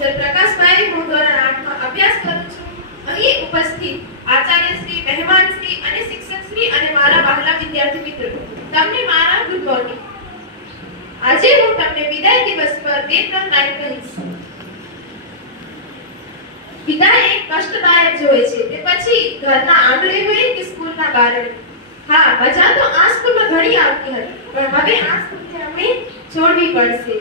પ્રકાશભાઈ, હું ધોરણ આઠમાં અભ્યાસ કરું છું. અહીં ઉપસ્થિત આચાર્ય શ્રી, મહેમાન શ્રી અને શિક્ષક શ્રી અને મારા વહાલા વિદ્યાર્થી મિત્રો, તમને મારા ગુડ મોર્નિંગ આજે હું તમને વિદાય દિવસ પર બે ત્રણ લાઈન કહીશ. વિદાય કષ્ટદાયક જ હોય છે તે પછી ઘરના આંગણે હોય કે સ્કૂલના બારણે. હા, મજા તો આ સ્કૂલમાં ઘણી આવતી હતી, પણ હવે આ સ્કૂલને અમે છોડવી પડશે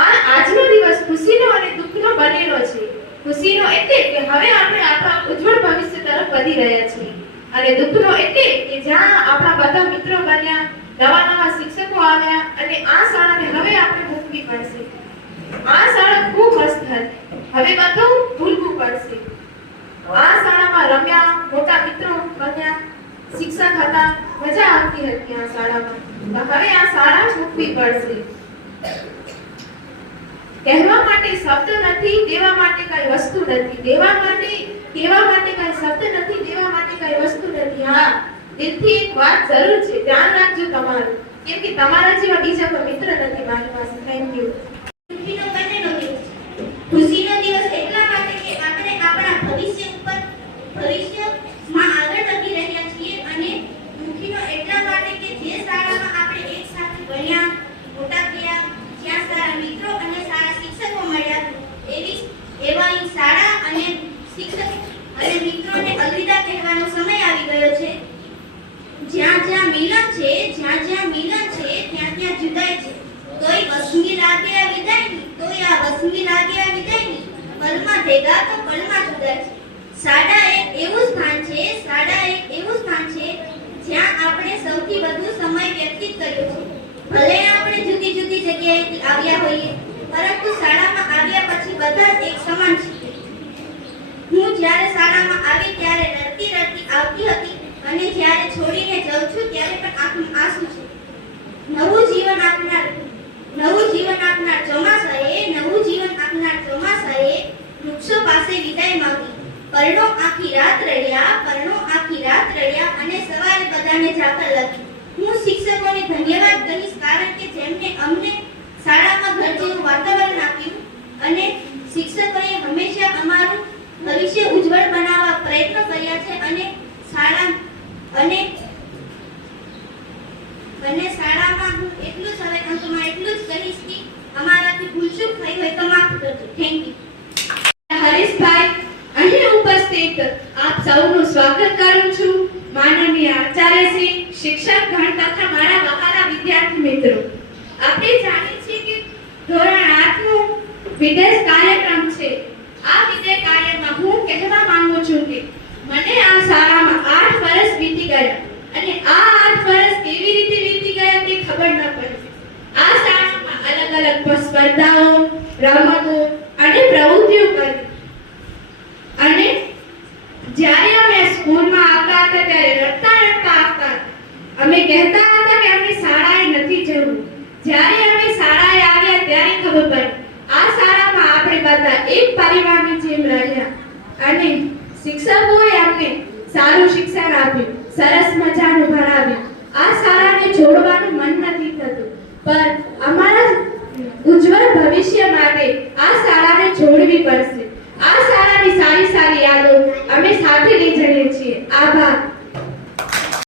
આ આજનો દિવસ ખુશીનો અને દુઃખનો બનેલો છે ખુશીનો એટલે કે હવે આપણે આપણા ઉજ્જવળ ભવિષ્ય તરફ વધી રહ્યા છીએ. અને દુઃખનો એટલે કે જ્યાં આપણા બધા મિત્રો બન્યા, નવા નવા શિક્ષકો આવ્યા અને આ શાળાને હવે આપણે મૂકવી પડશે. આ શાળા ખૂબ મસ્ત હતી. હવે બધું ભૂલવું પડશે. આ શાળામાં રમ્યા, મોટા મિત્રો બન્યા, શિક્ષક હતા, મજા આવતી હતી આ શાળામાં. હવે આ શાળા મૂકવી પડશે. કહેવા માટે શબ્દ નથી, દેવા માટે કઈ વસ્તુ નથી. દેવા માટે, કહેવા માટે કઈ શબ્દ નથી, દેવા માટે કઈ વસ્તુ નથી. હા, દિલથી એક વાત જરૂર છે. ધ્યાન રાખજો તમારું. કેમ કે તમારા જેવા બીજા કોઈ મિત્ર નથી મારી પાસે થેન્ક યુ ખુશીનો બંનેનો દિવસ ખુશીનો દિવસ એટલા માટે કે આપણે આપણા ભવિષ્ય ઉપર ભવિષ્યમાં આગળ વધી રહ્યા છીએ અને દુઃખીનો એટલા માટે કે જે શાળામાં આપણે એક સાથે ભણ્યા મોટા થયા જ્યાં સારા મિત્રો અને સારા શિક્ષકો મળ્યા એવી એવા ઈ શાળા અને શિક્ષક અને મિત્રોને અલવિદા કહેવાનો સમય આવી ગયો છે. જ્યાં જ્યાં મિલન છે, જ્યાં જ્યાં મિલન છે, ત્યાં ત્યાં જુદાઈ છે. તોય વસમી લાગે આ વિદાયની, તોય આ વસમી લાગે આ વિદાયની. પલમાં ભેગા તો પલમાં જુદા છે. સાડા એક એવું સ્થાન છે, સાડા એક એવું સ્થાન છે, જ્યાં આપણે સૌથી વધુ સમય વ્યતીત કર્યો છે. ભલે આપણે જુદી જુદી જગ્યાએથી આવ્યા હોઈએ, પરંતુ શાળામાં આવ્યા પછી બધા એક સમાન છે હું જ્યારે શાળામાં આવી ત્યારે રડતી રડતી આવતી હતી અને જ્યારે છોડીને જઉં છું, ત્યારે પણ આંખમાં આંસુ છે. નવું જીવન આપનાર, નવું જીવન આપનાર ચોમાસાએ, નવું જીવન આપનાર ચોમાસાએ વૃક્ષો પાસે વિદાય માંગી. પરણો આખી રાત રડ્યા પરણો આખી રાત રડ્યા અને સવારે બધાને જાતા લગી હું શિક્ષકોને ધન્યવાદ કહીશ કારણ કે જેમને અમને શાળામાં ઘર જેવું વાતાવરણ આપ્યું અને શિક્ષકોએ હંમેશા અમારું ભવિષ્ય ઉજ્જવળ બનાવવા પ્રયત્ન કર્યા છે અને શાળા અને અને શાળામાં હું એટલું જ અંતમાં એટલું જ કહીશ કે અમારાથી ભૂલચૂક થઈ હોય તો માફ કરજો. થેન્ક યુ હરીશભાઈ, અહીં ઉપસ્થિત આપ સૌનું સ્વાગત કરું છું. માનનીય આચાર્ય શ્રી શિક્ષક ગણ તથા મારા વહાલા વિદ્યાર્થી મિત્રો. આપણે જાણીએ છીએ કે ધોરણ 8 નું વિદેશ કાર્યક્રમ સ્પર્ધાઓ, રમતો અને પ્રવૃત્તિઓ કરી. અને જ્યારે અમે સ્કૂલમાં આવતા હતા, ત્યારે રડતા રડતા આવતા અમે કહેતા હતા કે અમને શાળાએ નથી જવું. જ્યારે અમે શાળાએ આવ્યા, ત્યારે ખબર પડી. આ શાળામાં આપણે બધા એક પરિવારની જેમ રહ્યા. અને શિક્ષકોએ અમને સારું શિક્ષણ આપ્યું. સરસ મજાનું